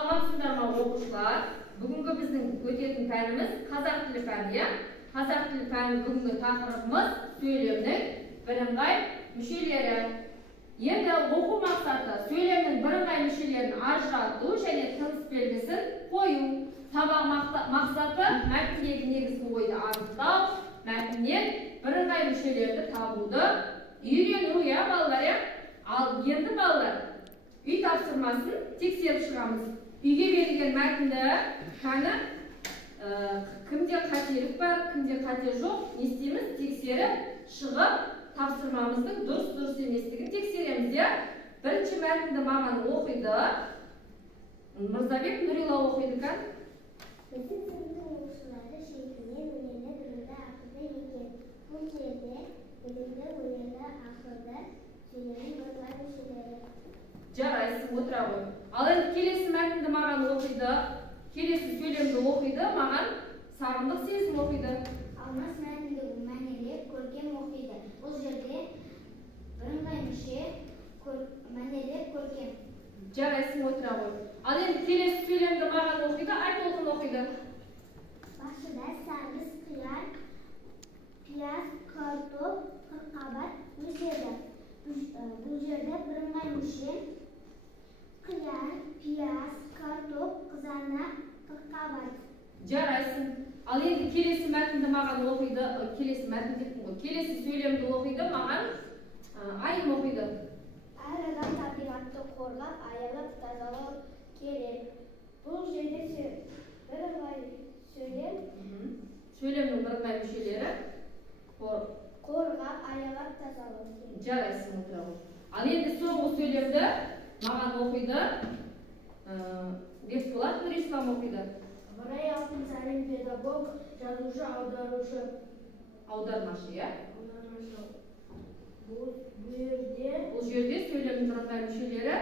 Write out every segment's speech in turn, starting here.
Саламатсыздарбы оқушылар. Бүгінгі біздің өтетін пәніміз қазақ тілі пәні. Қазақ тілі пәні бүгінгі тақырыбымыз сөйлемнің бірыңғай мүшелері. Енді оқу мақсаты сөйлемнің бірыңғай мүшелерін ажырату және тыныс белгісін қою. Сабақ мақсаты мәтіндегі негізгі ойды анықтау, мәтіннен бірыңғай мүшелерді табуды үйрену, иә балалар, иә? Ал енді балалар, үй тапсырмасын тексеріп шығамыз. Үйге берілген мәтінді қаны кімде қателік бар, кімде қате жоқ, не істейміз? Тексеріп шығып, тапсырмамыздың дұрыс еместігін тексереміз, иә? Бірінші мәтінді маған оқиды. Мырзабек Нұрила оқиды қан? Біздің сыныптың оқушылары шетінен өнерлі білімді ақылды екен. Бұл жерде білімді, өнерлі, ақылды сөйлемнің бірыңғай мүшелері. Жарайсың, отыра ғой. Ал енді келесі мәтінді маған оқиды, келесі сөйлемді оқиды, маған сағындық сезім оқиды. Алмас мәтінді мәнерлеп, көркем оқиды. Бұл жерде бірыңғай мүше мәнерлеп, көркем. Жарайсың, отыра ғой. Ал енді келесі сөйлемді маған оқиды, Айтолқын оқиды. Бақшыда сарбыз, қияр, пияз, картоп, қырыққабат өседі. Бұл жерде бірыңғай мүше қияр, пияз, картоп, қызанақ, қырыққабат. Жарайсың. Ал енді келесі мәтінді маған оқиды, келесі сөйлемді оқиды, маған Айым оқиды. Әр адам табиғатты қорғап, аялап тазалау керек. Бұл жерде бірыңғай сөйлемнің бірыңғай мүшелері қорғап, аялап тазалау керек. Жарайсың, отыра ғой. Ал енді соңғы сөйлемді маған оқиды Бекболат Нұрислам оқиды. Ыбырай Алтынсарин педагог, жазушы, аударушы. Аудармашы, иә? Бұл жерде сөйлемнің бірыңғай мүшелері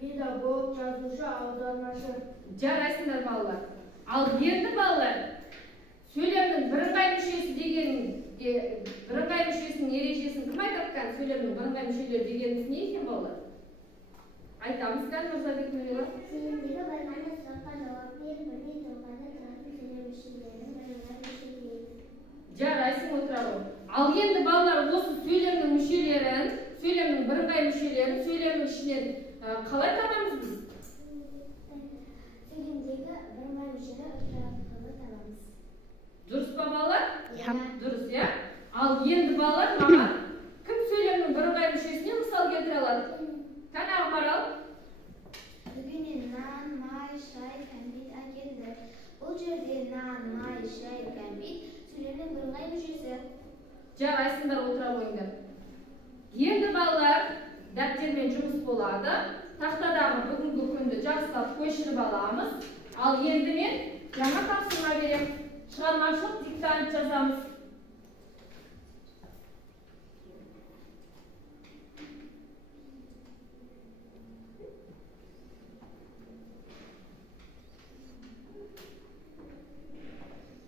педагог, жазушы, аудармашы. Жарайсыңдар балалар. Ал енді балалар, сөйлемнің бірыңғай мүшесінің ережесін кім айтатқан? Сөйлемнің бірыңғай мүшелері дегеніміз не екен балалар? Айтамыз кән, Мырзабек Нұрила. Сөйлемдегі байғаны сұраққа жауап беріп, бірдей тоғада тұратын сөйлем мүшелерінің бірыңғай мүшелері. Жарайсың, отыра ғой. Ал енді балалар осы сөйлемнің бірыңғай мүшелерін сөйлемнің ішінен қалай табамыз біз? Сөйлемдегі бірыңғай мүшелері арқылы табамыз. Дұрыс па балалар? Дұрыс, иә? Ал енді балалар маған кім сөйлемнің бірыңғай мүшесіне мысал келтіре алады? Қанағы Марал? Бүгін нан, май, шай, кәмпит әкелді. Бұл жерде нан, май, шай, кәмпит сөйлемнің бірыңғай мүшесі. Жарайсыңдар, отыра қойыңдар. Енді балалар дәптермен жұмыс болады. Тақтадағы бүгінгі күнді жақсылап көшіріп аламыз. Ал енді мен жаңа тапсырма берем. Шығармашылық диктант жазамыз.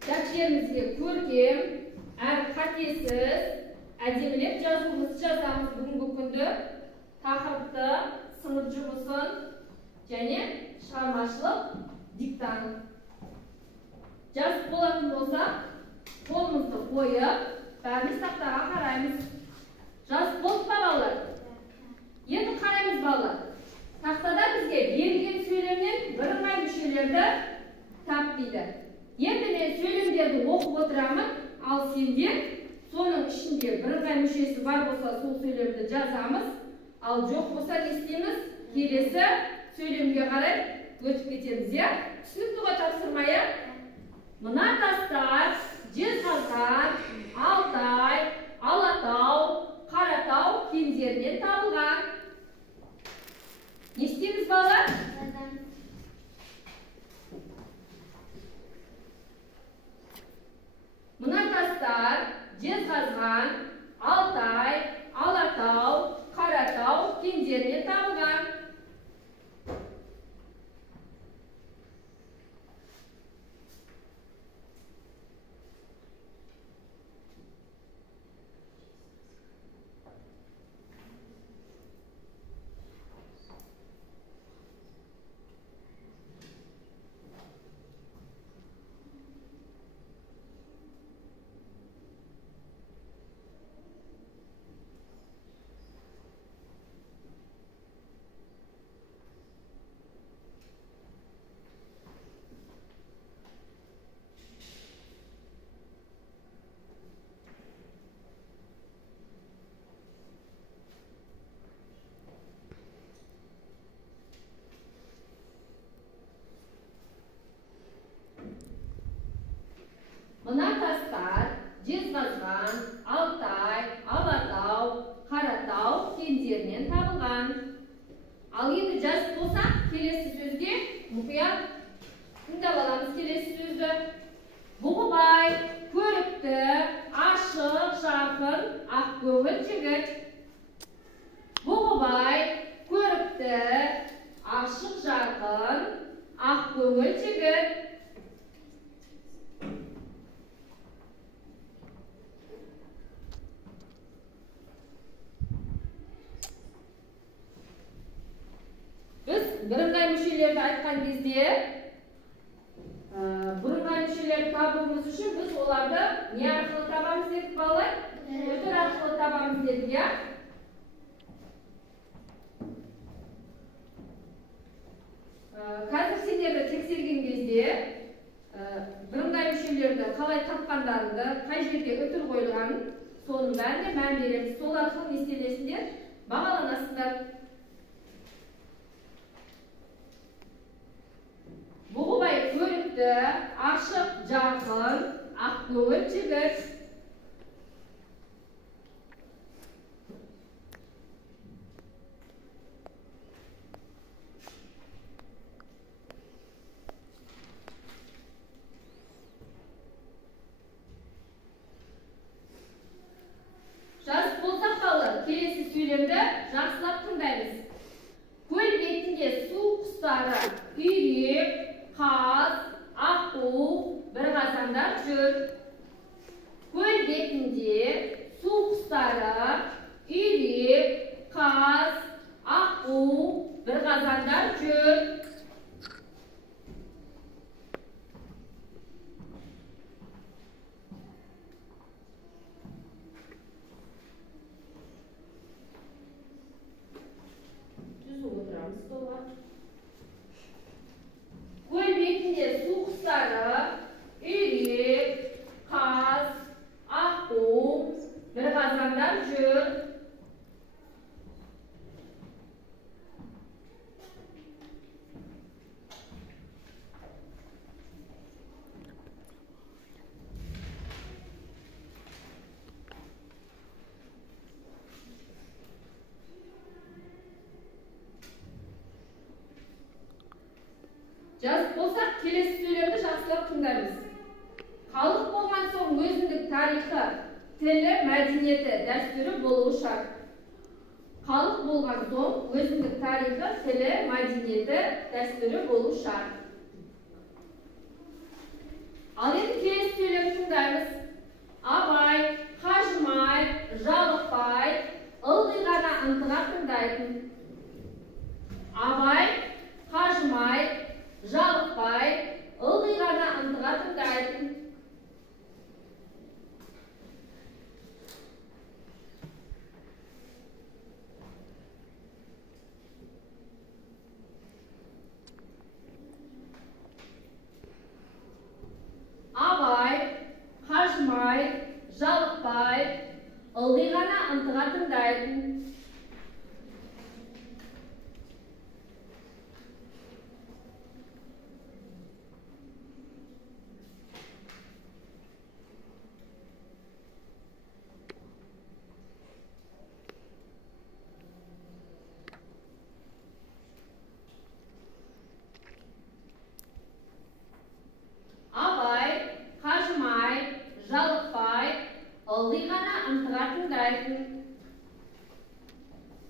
Дәптерімізге көркем, әр қатесіз, әдемілеп жазуымызды жазамыз бүгінгі күнді. Тақырыпты, сынып жұмысын және шығармашылық диктант. Жазып болатын болса, қолымызды қойып, бәріміз тақтаға қараймыз. Жазып болды па балалар? Енді қараймыз балалар. Тақтада бізге берілген сөйлемнен бірыңғай мүшелерді тап дейді. Енді мен сөйлемдерді оқып отырамын, ал сендер соның ішінде бірыңғай мүшесі бар болса, сол сөйлемді жазамыз. Ал жоқ болса, не істейміз? Келесі сөйлемге қарай өтіп кетеміз, иә? Түсінікті ғой тапсырмая? Мына тастар Жезқазған, Алтай, Алатау, Қаратау кендерінен табылған. Не істейміз балалар? Мына тастар Жезқазған, Алтай, Алатау, Қаратау кендерінен табылған. muhiyat tindap alamız kelesi sözü. Buğubay körüptü, aşık, jarkın, akköngül jigit. Buğubay körüptü, aşık, jarkın, akköngül jigit. Biz birыңғай мүшелерді айтқан кезде бірыңғай мүшелерді табуымыз үшін біз оларды не арқылы табамыз дедік балалар? Өтір арқылы табамыз дедік, я? Қазір сендерді тексерген кезде бірыңғай мүшелерді қалай тапқандарыңды, қай жерде өтір қойылғанын, соның бәріне мән береміз. Сол арқылы не істелесіңдер? Бағаланасыңдар. Buğubay körüptü, aşık, jarkın, akköngül jigit. Жазып болсақ балалар, келесі сөйлемді жақсылап тыңдаймыз. Көл бетінде су құстары үйрек, қаз, аққу, бір қазанда жүр. Көл бетінде су құстары үйрек, қаз, аққу, бір қазанда жүр. Көл бетінде су құстары үйрек, қаз, аққу, бір қазанда жүр. Жазып болсақ, келесі сөйлемді жақсылап тыңдаймыз. Халық болған соң өзіндік тарихы, тілі, мәдениеті, дәстүрі болуы шарт. Халық болған соң өзіндік тарихы, тілі, мәдениеті, дәстүрі болуы шарт. Ал енді келесі сөйлемді тыңдаймыз. Абай, қажымай, жалықпай, ылғи ғана ынтыға тыңдайтын. Абай, қажымай, жалықпай, ылғи ғана ынтыға тыңдайтын. Абай, қажымай, жалықпай, ылғи ғана ынтыға тыңдайтын.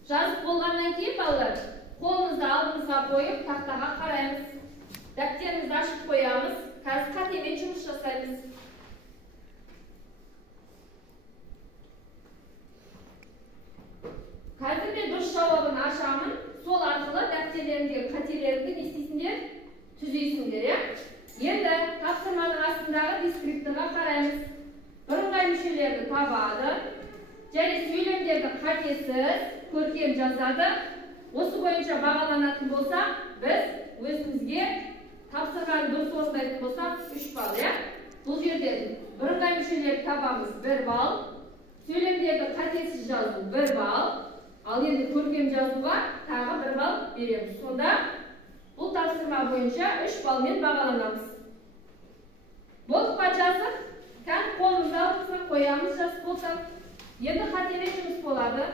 Жазып болғаннан кейін балалар, қолымызды алдымызға қойып, тақтаға қараймыз. Дәптерімізді ашып қоямыз. Қазір қатемен жұмыс жасаймыз. Қазір мен дұрыс жауабын ашамын. Сол арқылы дәптерлеріңдегі қателеріңді не істейсіңдер? Түзейсіңдер, иә? Енді тапсырманың астындағы дескриптивқа қараймыз. Бірыңғай мүшелерді табады. Және сөйлемдерді қатесіз, көркем жазады. Осы бойынша бағаланатын болсақ, біз өзімізге тапсырманы дұрыс орындайтын болсақ 3 балл, иә? Бұл жерде бірыңғай мүшелерді табамыз 1 балл, сөйлемдерді қатесіз жазу 1 балл, ал енді көркем жазуға тағы 1 балл береміз. Сонда бұл тапсырма бойынша 3 баллмен бағаланамыз. Болдық па жазып? Кән қолымызды алдымызға қоямыз жазып болсақ. Енді қателер жұмыс болады.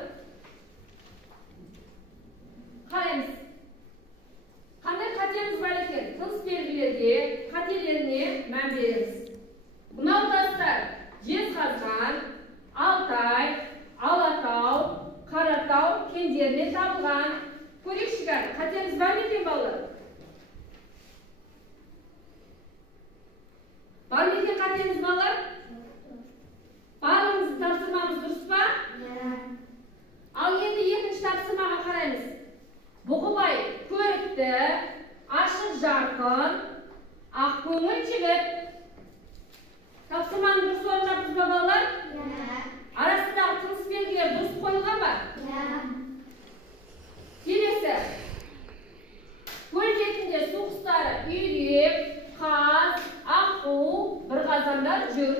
Қараймыз. Қандай қатеміз бар екен? мән береміз. Мынау тастар Жезқазған, Алтай, Алатау, Қаратау кендерінен табылған. Көрейікші бәрі, қатеміз бар ма екен балалар? Бар ма екен қатеміз балалар? Барлығымыздың тапсырмамыз дұрыс па? Ал енді екінші тапсырмаға қараймыз. Бұғыбай көрікті, ашық жарқын, ақкөңіл жігіт. Тапсырманы дұрыс орындаппыз ба балалар? Арасындағы тыныс белгілері дұрыс қойылған ба? Келесі. Көл бетінде су құстары үйрек, қаз, аққу, бірқазанда жүр.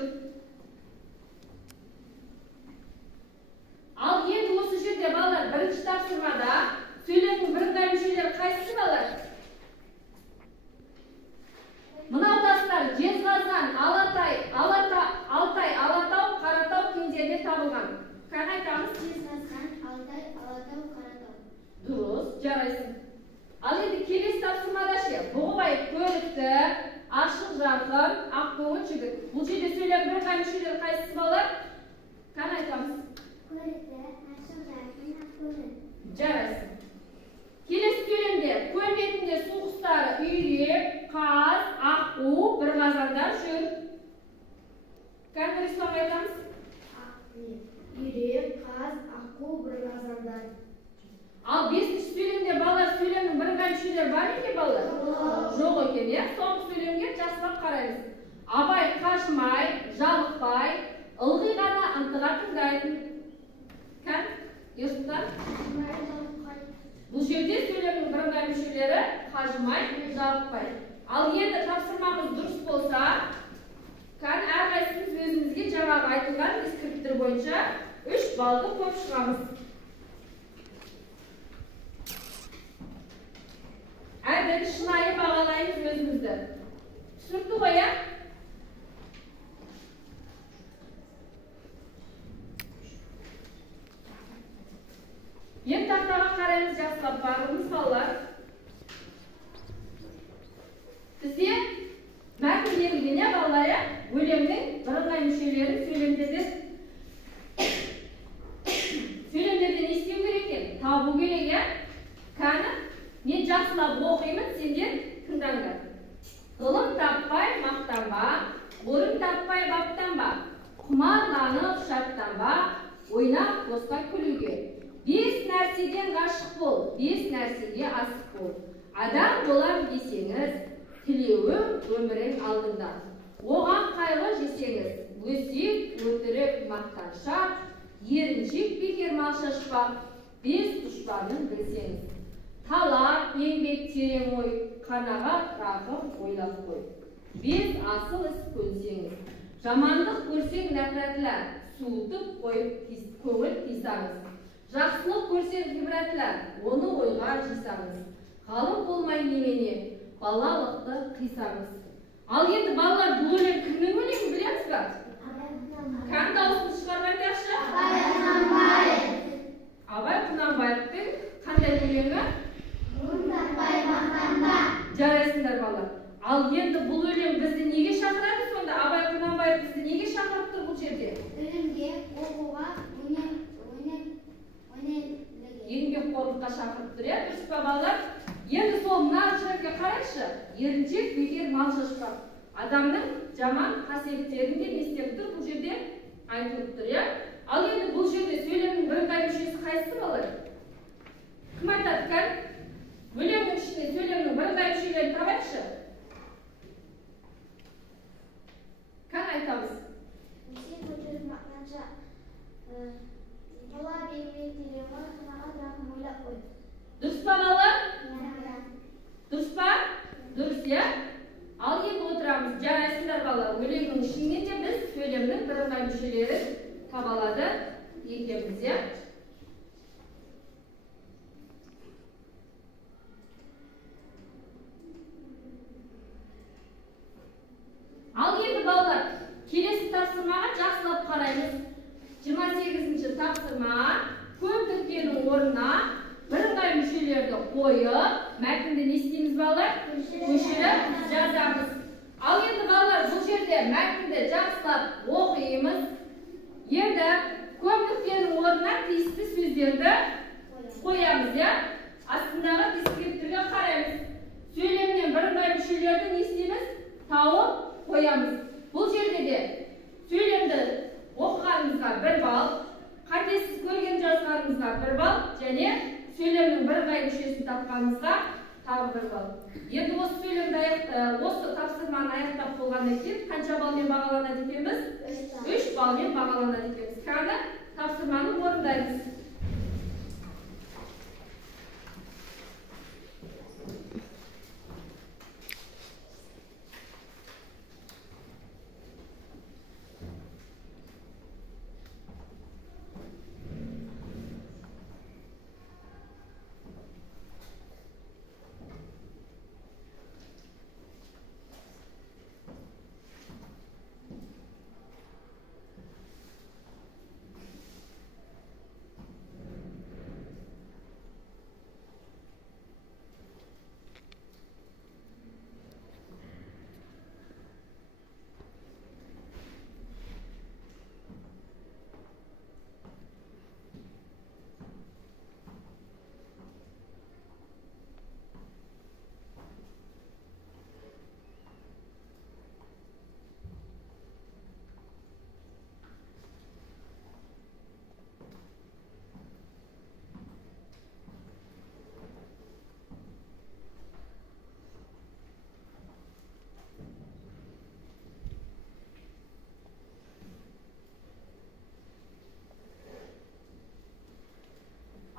Ал енді осы жерде балалар бірінші тапсырмада сөйлемнің бірыңғай мүшелері қайсысы балалар? Мынау тастар Жезқазған, Алтай, Алатау, Қаратау кендерінен табылған. Қайда айтамыз? Жезқазған, Алтай, Алатау, Қаратау. Дұрыс, жарайсың. Ал енді келесі тапсырмада ше, бұғыбай көрікті, ашық жарқын, ақкөңіл жігіт. Бұл жерде сөйлем бірыңғай мүшелері қайсысы балалар? Қайда айтамыз? Көрікті, ашық жарқын, ақкөңіл. Жарайсың. Келесі сөйлемде көл бетінде су құстары үйрек, қаз, аққу, бірқазанда жүр. Қайда ислам айтамыз? Үйрек, қаз, аққу, бірқазанда. Ал бесінші сөйлемде балалар сөйлемнің бірыңғай мүшелері бар екен балалар? Жоқ екен, иә? Соңғы сөйлемге жақсылап қараймыз. Абай қажымай, жалықпай, ылғи ғана ынтыға тыңдайтын. Кән? Ерсұлтан? Бұл жерде сөйлемнің бірыңғай мүшелері қажымай, жалықпай. Ал енді тапсырмамыз дұрыс болса, кән әрқайсымыз өзімізге жаңағы айтылған дескриптор бойынша 3 балды қойып шығамыз. Әрбір шынайы бағалаймыз өзімізді. Түсінікті ғой, иә? Енді тақтаға қараймыз жақсылап барлығымыз балалар. Бізде мәтін берілген, иә балалар, иә? Өлеңнің бірыңғай мүшелерін сөйлемдерде не істеу керек екен? Табу керек, иә? Кәні мен жақсылап оқимын, сендер тыңдаңдар. Ғылым таппай мақтанба, орын таппай баптанба, құмарланып шаттанба, ойнап босқа күлуге. 5 нәрседен ғашық бол, 5 нәрсеге асық бол. Адам болам десеңіз, тілеуім өмірің алдында. Оған қайғы жесеңіз, өсек, өтірік, мақтаншақ, еріншек бекер мал шашпақ, 5 дұшпанын білсеңіз. Талап, еңбек, терең ой, қанағат, рақым ойлап қой. 5 асыл іс көнсеңіз. Жамандық көрсең нәпратла, суытып қойып көңіл қисаңыз. Жақсылық көрсең ғибратла, оны ойға жисаңыз. Ғалым болмай немене, балалықты қисаңыз. Ал енді балалар, бұл өлең кімнің өлеңі білеміз ба? Кім дауысын шығармай тақшы? Абай Құнанбаев. Абай Құнанбаевтың қандай өлеңі? Таппай мақтанба. Жарайсыңдар балалар. Ал енді бұл өлең бізді неге шақырады сонда? Абай Құнанбаев бізді неге шақырып тұр бұл жерде? Өлеңге, оқуға, еңбекқорлыққа шақырып тұр, иә? Дұрыс па балалар? Енді сол мына жерге қарайшы. Еріншек бекер мал шашпақ. Адамның жаман қасиеттерін де не істеп тұр бұл жерде айтылып тұр, иә? Ал енді бұл жерде сөйлемнің бірыңғай мүшесі қайсысы балалар? Кім айтады, кән? Өлеңнің ішінде сөйлемнің бірыңғай мүшелерін табайықшы. Кән айтамыз? Өсек, өтірік, мақтаншақ, талап, еңбек, терең ой, қанағат, рақым ойлап қой. Дұрыс па балалар? Дұрыс па? Дұрыс, иә? Ал енді отырамыз. Жарайсыңдар балалар. Өлеңнің ішінен де біз сөйлемнің бірыңғай мүшелерін табалады екенбіз, иә? Ал енді балалар, келесі тапсырмаға жақсылап қараймыз. 28-ші тапсырма, көп тіркенің орнына бірыңғай мүшелерді қойып, мәтінді не істейміз балалар? Көшіріп жазамыз. Ал енді балалар, сөздерді қоямыз, ya. Астындағы дискриптивтерге қараймыз. Сөйлемнен бірыңғай мүшелерді не істейміз? Тауып қоямыз. Бұл жерде де сөйлемді оқығанымызға 1 балл, қатесіз көрген жазғанымызға 1 балл, және сөйлемнің бірыңғай мүшесін тапқанымызға тағы 1 балл. Енді осы сөйлемді осы тапсырманы аяқтап болғаннан кейін қанша балмен бағаланады екенбіз? 3 балмен бағаланады екенбіз. Кәні тапсырманы орындаймыз.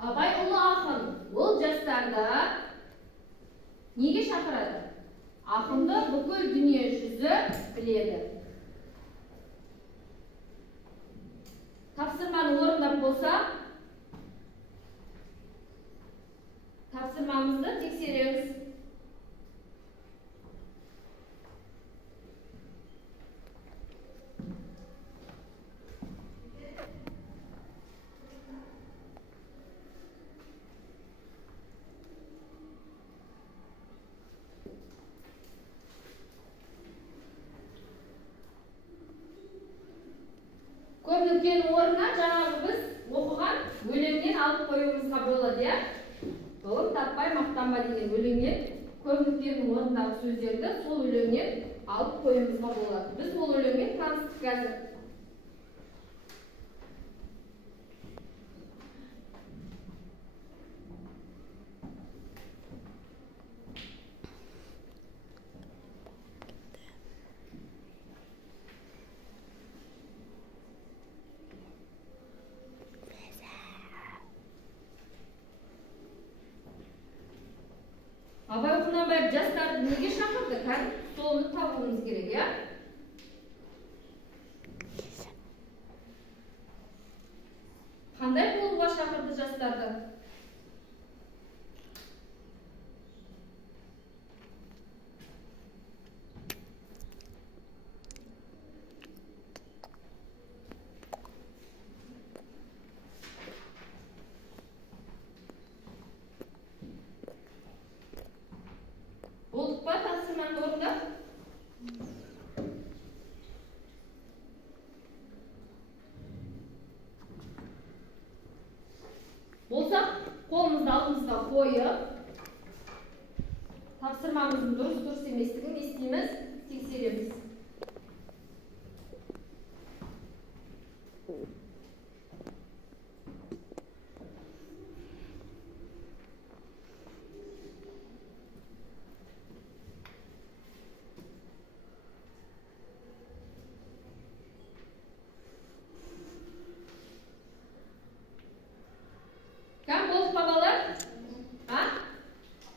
Абай ұлы ақын, ол жастарды неге шақырады? Ақынды бүкіл дүние жүзі біледі. Тапсырманы орындап болса, тапсырмамызды тексереміз. Көмілген орнына жаңағы біз оқыған өлеңнен алып қоюымызға болады, ya. Ғылым таппай мақтанба деген өлеңнен көмілген орындағы сөздерді сол өлеңнен алып қоюымызға болады. Біз ол өлеңмен таныстық қазір. Абай Құнанбаев жастарды неге шақырды? Соны табуымыз керек, ya. Қандай болуға шақырды жастарды? Болдық па тапсырманы орындап? Болсақ, қолымызды алдымызға қойып, тапсырмамыздың дұрыс еместігін не істейміз? Тексереміз.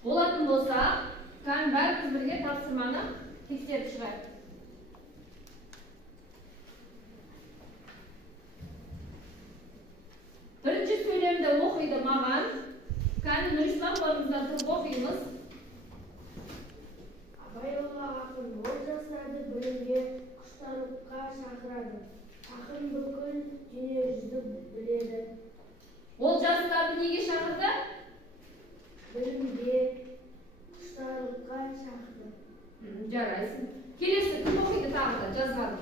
Болатын болса, бәріміз бірге тапсырманы тексеріп шығайық. Бірінші сөйлемді оқиды маған. Нұрислам қолымыздан тұрып оқимыз. Абай ұлы ақын, ол жастарды білімге, құштарлыққа шақырады. Ақын бүкіл дүние жүзді біледі. Ол жастарды неге шақырды? Білімге, құштарлыққа шақырды. Жарайсың. Келесі кім оқиды тағы да жазғаны?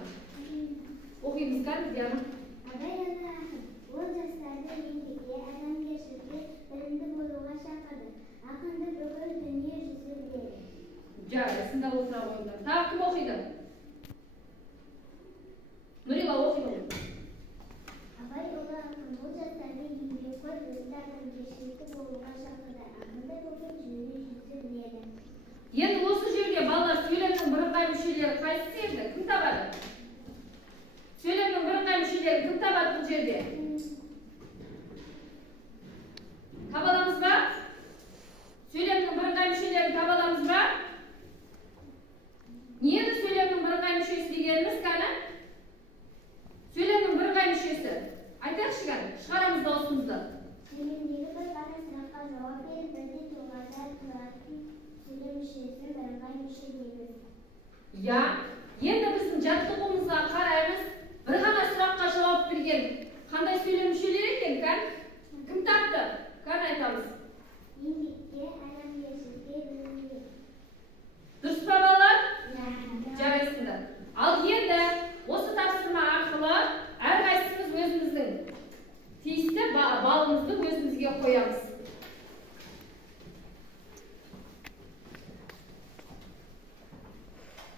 Оқимыз, Диана. Абай ұлы ақын, 10 жастағы еңбекке, адамгершілікке, білімді болуға шақырды. Ақынды бүкіл дүние жүзі біледі. Жарайсың, да отыра қойыңдар. Тағы кім оқиды? Нұрила оқиды. Абай ұлы ақын 10 жастағы еңбекқор, білімді адамгершілікті болуға шақырды. Ақынды бүкіл дүние жүзі біледі. Енді осы жерде балалар сөйлемнің бірыңғай мүшелері қайсысы еді? Кім табады? Сөйлемнің бірыңғай мүшелері кім табады бұл жерде? Таба аламыз ба? Сөйлемнің бірыңғай мүшелерін таба аламыз ба? Не еді сөйлемнің бірыңғай мүшесі дегеніміз кәні? Сөйлемнің бірыңғай мүшесі. Айтайықшы кәні, шығарамыз даусымызды. Сөйлемдегі бір ғана сұраққа жауап беріп, бірдей тұлғада тұратын сөйлем мүшесін бірыңғай мүше дейміз. Я, енді біздің жаттығуымызға қараймыз. Bir ғана сұраққа жауап берген қандай сөйлем мүшелері екен, кән? Кім тапты? Кән айтамыз. Еңбекке, адамгершілікке, білімге. Дұрыс па балалар? Жарайсыңдар. Ал енді осы тапсырма арқылы әрқайсымыз өзіміздің тиісті балымызды өзімізге қоямыз.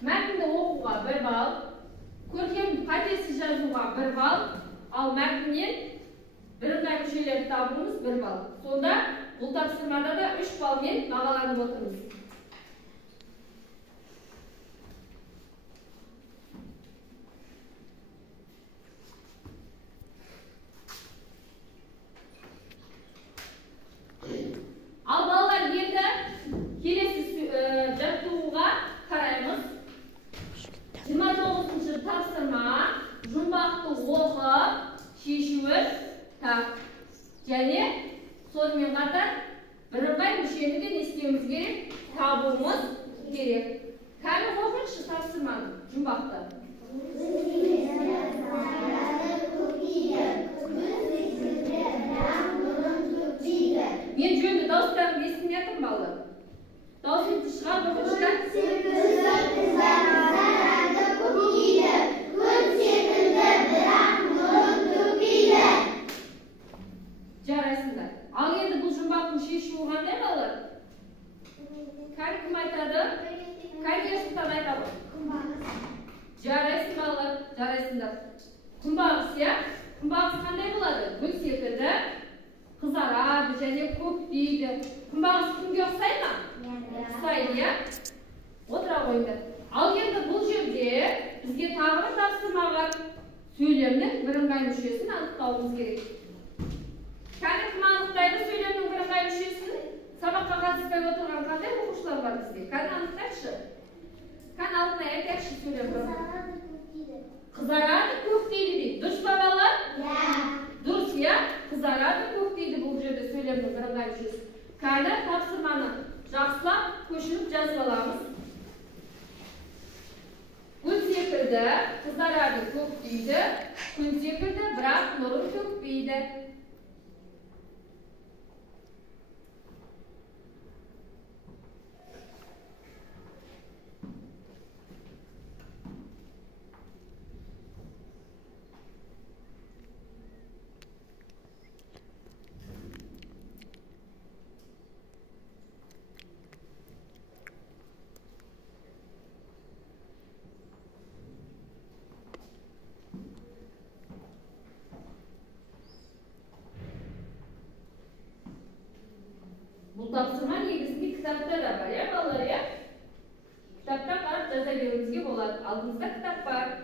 Мәтінді оқуға 1 балл, көркем қатесіз жазуға 1 балл, ал мәтіннен бірыңғай мүшелерді табуымыз 1 балл. Сонда бұл тапсырмада да 3 баллмен бағаланып отырмыз. Ал балалар енді келесі жаттығуға қараймыз. 29-шы тапсырма жұмбақты оқып, шешуін тап. Және сонымен қатар бірыңғай мүшені де не істеуіміз керек? Табуымыз керек. Кәні оқыңызшы тапсырманы жұмбақты. Мен жөнді дауыстарымды естімей жатырмын балалар. Даусымды шығарып оқыңыздар. Жарайсыңдар. Ал енді бұл жұмбақтың шешуі қандай балалар? Кім айтады? Ерсұлтан айтады. Жарайсың балалар, жарайсыңдар. Күнбағыс, я? Күнбағыс қандай болады? Гүл секілді, қызарады және көктейді. Күнбағыс күнге ұқсай ма? Ұқсайды, я? Отыра қойыңдар. Ал енді бұл жерде бізге тағы бір тапсырма бар. Сөйлемнің бірыңғай мүшесін анықтауымыз керек. Кәні кім анықтайды сөйлемнің бірыңғай мүшесін? Сабаққа қатыспай отырған қандай оқушылар бар бізге? Кәні анықтайықшы. Кәні алтынай айтайықшы сөйлем бірыңғай. Қызарады, көктейді дейді. Дұрыс па балалар? Дұрыс, я? Қызарады, көктейді бұл жерде сөйлемнің бірыңғай мүшесі. Кәні тапсырманы жақсылап көшіріп жазып аламыз. Гүл секілді, қызарады, көктейді. Күн секілді, бірақ нұрын төкпейді. Бұл тапсырма негізінде кітапта да бар, я балалар, я? Кітаптан қарап жаза беруімізге болады. Алдымызда кітап бар.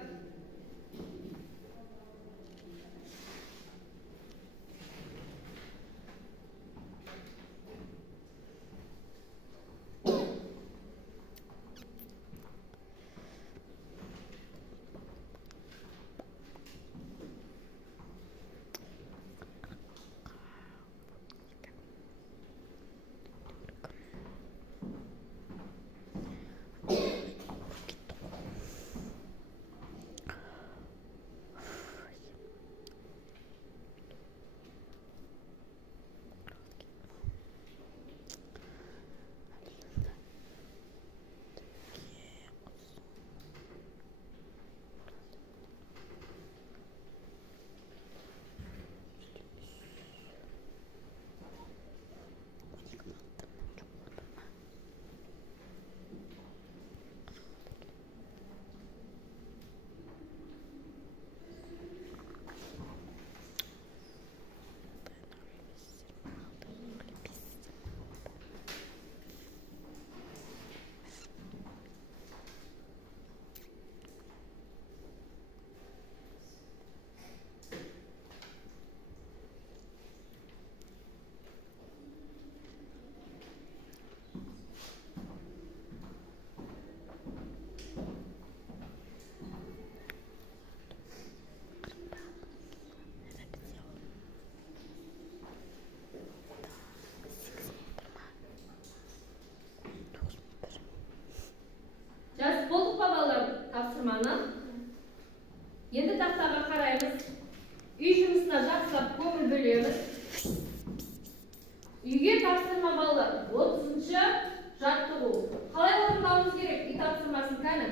Kani.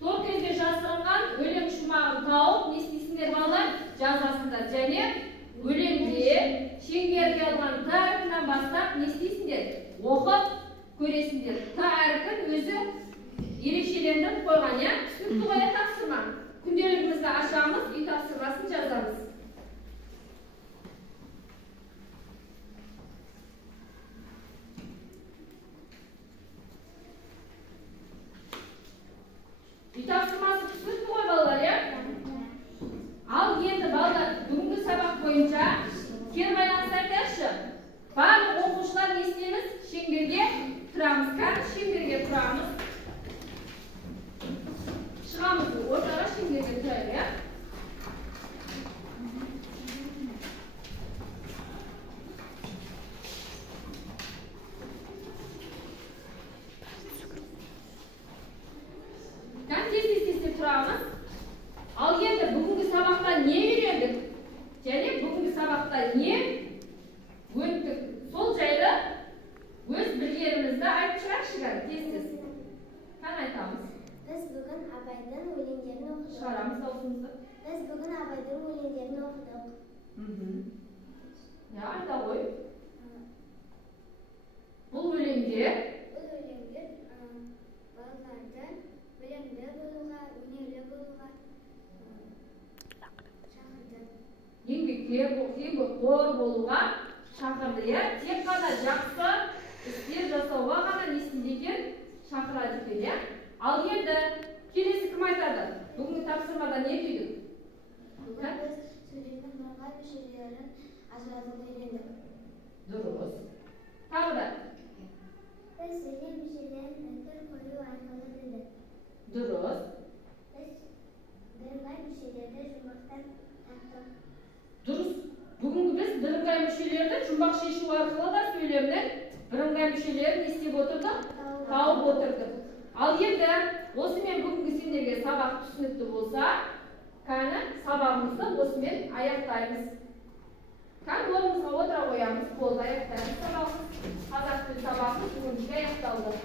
Tor көзге жасырынған өлең шумағын тауып, не істейсіңдер балалар? Жазасыңдар. Және өлеңде шеңберге алған та әрпінен бастап не істейсіңдер? Оқып көресіңдер. Та әрпін өзі ерекшелендіріп қойған, я? Түсінікті ғой, тапсырма. Күнделігімізді ашамыз, үй тапсырмасын жазамыз. Үй тапсырмасы түсінікті ғой балалар, я? Ал енді балалар, бүгінгі сабақ бойынша кері байланыс айтайықшы. Барлық оқушылар не істейміз? Шеңберге тұрамыз. Кәдімгі шеңберге тұрамыз. Шығамыз, ортаға шеңберге тұрайық, я? Тұрамыз. Ал енді бүгінгі сабақта не үйрендік? Және бүгінгі сабақта не өттік? Сол жайлы өз білгенімізді айтып шығаршы, тез-тез. Қан айтамыз. Біз бүгін Абайдың өлеңдерін оқыдық. Шығарамыз даусымызды. Біз бүгін Абайдың өлеңдерін оқыдық. Я, айта ғой. Бұл өлеңдер балаларды білімді болуға, өнерлі болуға шақырды. Еңбекқор болуға шақырды, я? Тек қана жақсы істер жасауға ғана несінде екен шақырады екен, я? Ал енді келесі кім айтады? Бүгінгі тапсырмада не түйдік? Бүгін біз сөйлемнің бірыңғай мүшелерін ажыратуды үйрендік. Дұрыс. Тағы да? Біз сөйлем мүшелерін үтір қою арқылы білдік. Дұрыс. Біз бірыңғай мүшелерді жұмбақтан таптық. Дұрыс. Бүгінгі біз бірыңғай мүшелерді жұмбақ шешу арқылы да сөйлемнің бірыңғай мүшелерін не істеп отырдық? Тауып отырдық. Ал енді осымен бүгінгі сендерге сабақ түсінікті болса, кәні сабағымызды осымен аяқтаймыз. Кәні орнымызға отыра қоямыз, болды аяқтаймыз сабағымыз. Қазақ тілі сабағымыз бүгінгі аяқталды.